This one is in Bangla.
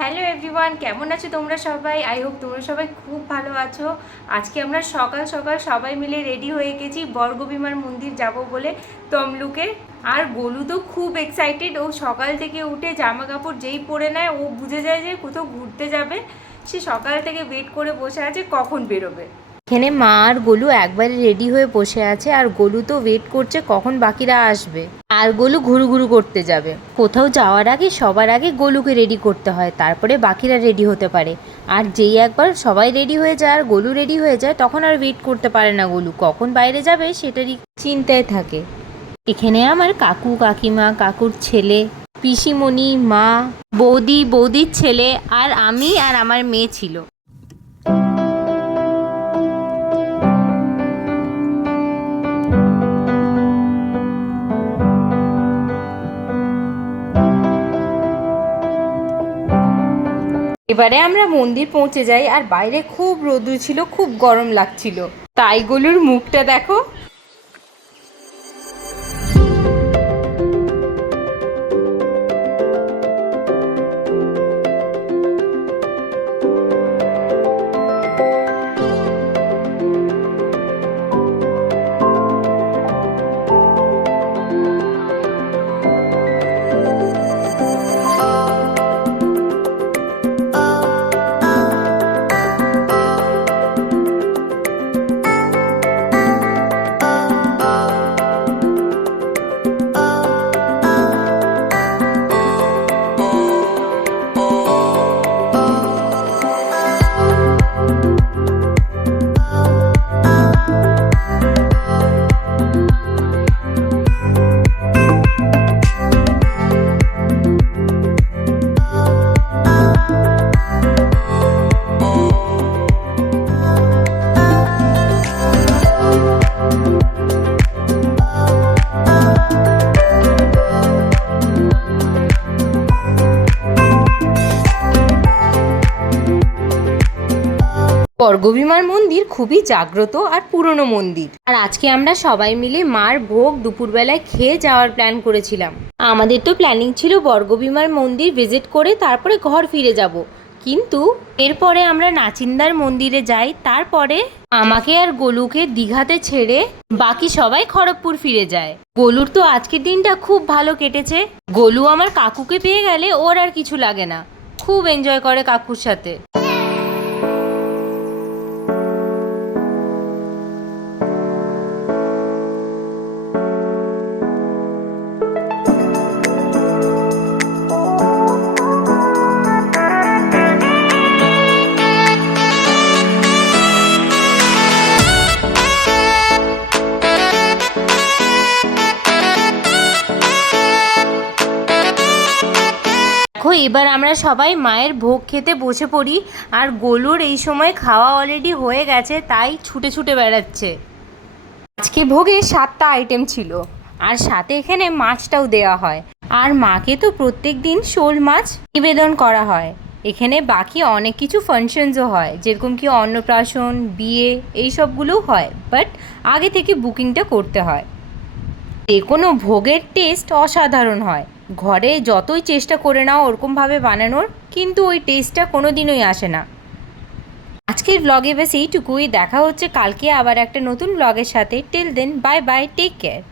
হ্যালো এভরিওয়ান, কেমন আছো তোমরা সবাই? আই হোপ তোমরা সবাই খুব ভালো আছো। আজকে আমরা সকাল সকাল সবাই মিলে রেডি হয়ে গেছি বর্গভীমার মন্দির যাব বলে তমলুকে। আর গোলু তো খুব এক্সাইটেড। ও সকাল থেকে উঠে জামা কাপড় যেই পরে নেয় ও বুঝে যায় যে কোথাও ঘুরতে যাবে। সে সকাল থেকে ওয়েট করে বসে আছে কখন বেরোবে। এখানে মা আর গোলু একবারে রেডি হয়ে বসে আছে, আর গোলু তো ওয়েট করছে কখন বাকিরা আসবে। আর গোলু ঘুরু ঘুরু করতে যাবে। কোথাও যাওয়ার আগে সবার আগে গোলুকে রেডি করতে হয়, তারপরে বাকিরা রেডি হতে পারে। আর যেই একবার সবাই রেডি হয়ে যায় আর গোলু রেডি হয়ে যায় তখন আর ওয়েট করতে পারে না গোলু, কখন বাইরে যাবে সেটারই চিন্তায় থাকে। এখানে আমার কাকু কাকিমা, কাকুর ছেলে, পিসিমণি, মা, বৌদি, বৌদির ছেলে আর আমি আর আমার মেয়ে ছিল। এবারে আমরা মন্দির পৌঁছে যাই, আর বাইরে খুব রোদ্দুর ছিল, খুব গরম লাগছিল। তাই গোলুর মুখটা দেখো। বর্গভীমার মন্দির খুবই জাগ্রত আর পুরনো মন্দির। আর আজকে আমরা সবাই মিলে মার ভোগ দুপুরবেলায় খেয়ে যাওয়ার প্ল্যান করেছিলাম। আমাদের তো প্ল্যানিং ছিল বর্গভীমার মন্দির ভিজিট করে তারপরে ঘর ফিরে যাব, কিন্তু এরপরে আমরা নাচিন্দার মন্দিরে যাই। তারপরে আমাকে আর গোলুকে দীঘাতে ছেড়ে বাকি সবাই খড়গপুর ফিরে যায়। গোলুর তো আজকের দিনটা খুব ভালো কেটেছে। গোলু আমার কাকুকে পেয়ে গেলে ওর আর কিছু লাগে না, খুব এনজয় করে কাকুর সাথে। দেখো এবার আমরা সবাই মায়ের ভোগ খেতে বসে পড়ি, আর গোলুর এই সময় খাওয়া অলরেডি হয়ে গেছে, তাই ছুটে ছুটে বেড়াচ্ছে। আজকে ভোগে 7টা আইটেম ছিল, আর সাথে এখানে মাছটাও দেওয়া হয়। আর মাকে তো প্রত্যেক দিন শোল মাছ নিবেদন করা হয়। এখানে বাকি অনেক কিছু ফাংশনসও হয়, যেরকম কি অন্নপ্রাশন, বিয়ে, এই সবগুলোও হয়, বাট আগে থেকে বুকিংটা করতে হয়। যে কোনো ভোগের টেস্ট অসাধারণ হয়। ঘরে যতই চেষ্টা করে নাও ওরকমভাবে বানানোর, কিন্তু ওই টেস্টটা কোনো দিনই আসে না। আজকের ব্লগে বেশ এইটুকুই। দেখা হচ্ছে কালকে আবার একটা নতুন ব্লগের সাথে। Till then bye bye, take care.